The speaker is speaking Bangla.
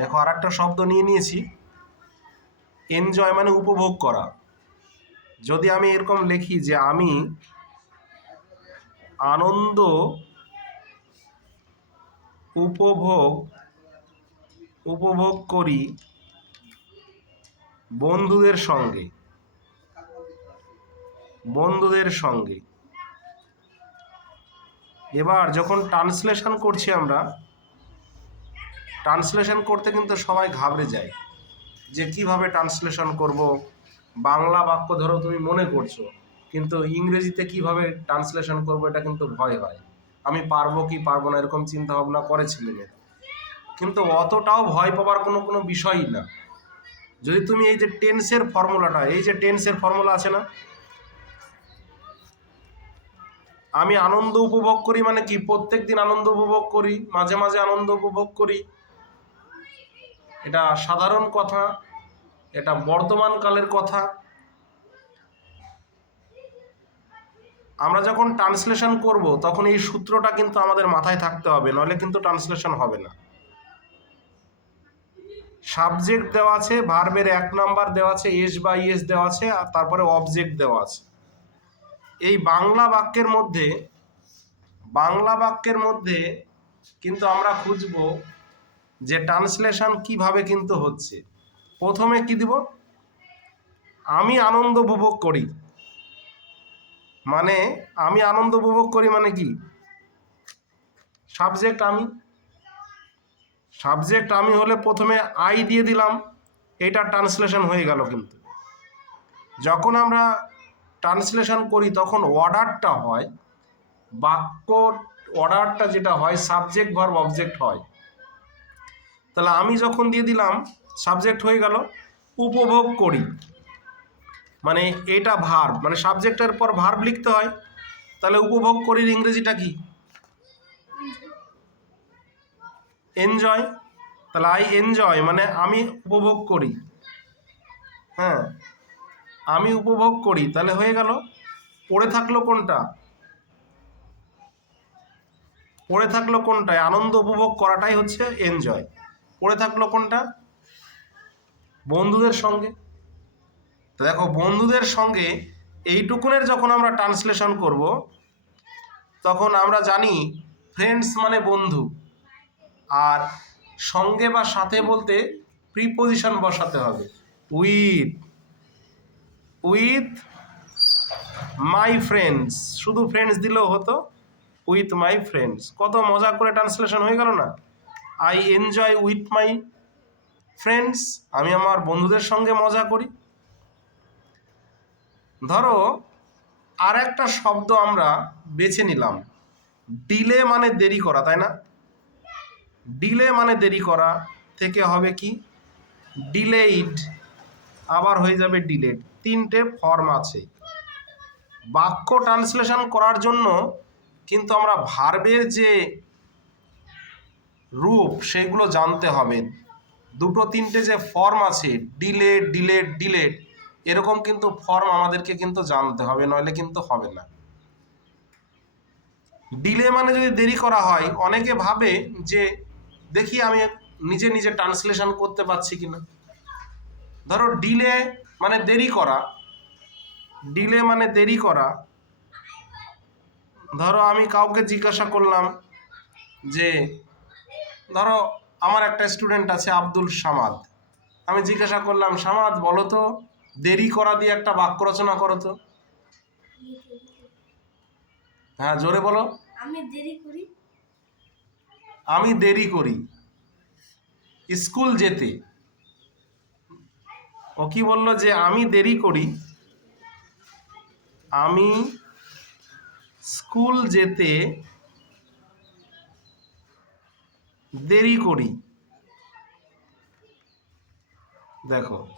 দেখো আর একটা শব্দ নিয়েছি, এনজয় মানে উপভোগ করা। যদি আমি এরকম লিখি যে আমি আনন্দ উপভোগ করি বন্ধুদের সঙ্গে। এবার যখন ট্রান্সলেশন করছি আমরা, ট্রান্সলেশন করতে কিন্তু সবাই ঘাবড়ে যায় যে কিভাবে ট্রান্সলেশন করব। বাংলা বাক্য ধরো তুমি মনে করছো, কিন্তু ইংরেজিতে কিভাবে ট্রান্সলেশন করব এটা কিন্তু ভয় হয়। আমি পারবো কি পারবো না এরকম চিন্তা ভাবনা করেছিলেন, কিন্তু অতটাও ভয় পাওয়ার কোনো বিষয়ই না। যদি তুমি এই যে টেন্সের ফর্মুলাটা, এই যে টেন্সের ফর্মুলা আছে না, আমি আনন্দ উপভোগ করি মানে কি, প্রত্যেক দিন আনন্দ উপভোগ করি, মাঝে মাঝে আনন্দ উপভোগ করি, এটা সাধারণ কথা, এটা বর্তমান কালের কথা। আমরা যখন ট্রান্সলেশন করব তখন এই সূত্রটা কিন্তু আমাদের মাথায় থাকতে হবে, নইলে কিন্তু ট্রান্সলেশন হবে না। সাবজেক্ট দেওয়া আছে, ভার্বের 1 নাম্বার দেওয়া আছে, এস বা ইএস দেওয়া আছে, আর তারপরে অবজেক্ট দেওয়া আছে। এই বাংলা বাক্যের মধ্যে কিন্তু আমরা খুঁজব যে ট্রান্সলেশন কিভাবে কিন্তু হচ্ছে। প্রথমে কি দিব, আমি আনন্দ উপভোগ করি, মানে আমি আনন্দ উপভোগ করি মানে কি, সাবজেক্ট আমি হলে প্রথমে আই দিয়ে দিলাম, এটা ট্রান্সলেশন হয়ে গেল। কিন্তু যখন আমরা ট্রান্সলেশন করি তখন অর্ডারটা হয়, বাক্য অর্ডারটা যেটা হয় সাবজেক্ট ভার্ব অবজেক্ট হয়। তাহলে আমি যখন দিয়ে দিলাম সাবজেক্ট হয়ে গেল, উপভোগ করি মানে এটা ভার্ব, মানে সাবজেক্টের পর ভার্ব লিখতে হয়। তাহলে উপভোগ করির ইংরেজিটা কি, এনজয়। তাহলে আই এনজয় মানে আমি উপভোগ করি, হ্যাঁ আমি উপভোগ করি। তাহলে হয়ে গেল, পড়ে থাকলো কোনটায়, আনন্দ উপভোগ করাটাই হচ্ছে এনজয়। পড়ে থাকলো কোনটা, বন্ধুদের সঙ্গে। তো দেখো বন্ধুদের সঙ্গে এইটুকুনের যখন আমরা ট্রান্সলেশন করব তখন আমরা জানি ফ্রেন্ডস মানে বন্ধু, আর সঙ্গে বা সাথে বলতে প্রিপোজিশন বসাতে হবে, উইথ মাই ফ্রেন্ডস। শুধু ফ্রেন্ডস দিলেও হতো, উইথ মাই ফ্রেন্ডস। কত মজা করে ট্রান্সলেশন হয়ে গেল না, I enjoy with my friends, আমি আমার বন্ধুদের সঙ্গে মজা করি। ধরো আর একটা শব্দ আমরা বেছে নিলাম, ডিলে মানে দেরি করা, তাই না? ডিলে মানে দেরি করা থেকে হবে কি, ডিলেইড, আবার হয়ে যাবে ডিলেড। 3টে ফর্ম আছে। বাক্য ট্রান্সলেশন করার জন্য কিন্তু আমরা ভার্বের যে রূপ সেগুলো জানতে হবে। 2-3টে যে ফর্ম আছে, ডিলেড ডিলেড ডিলেড, এরকম কিন্তু ফর্ম আমাদেরকে কিন্তু জানতে হবে, নইলে কিন্তু হবে না। ডিলে মানে যদি দেরি করা হয়, অনেকে ভাবে যে দেখি আমি নিজে ট্রান্সলেশন করতে পারছি কিনা। ধরো ডিলে মানে দেরি করা, ধরো আমি কাউকে জিজ্ঞাসা করলাম যে, ধরো আমার একটা স্টুডেন্ট আছে আব্দুল সামাদ, আমি জিজ্ঞাসা করলাম সামাদ বলো তো দেরি করা দিয়ে একটা বাক্য রচনা করো তো। হ্যাঁ জোরে বলো। আমি দেরি করি স্কুল যেতে। ও কি বললো যে আমি দেরি করি, আমি স্কুল যেতে দেরি করি। দেখো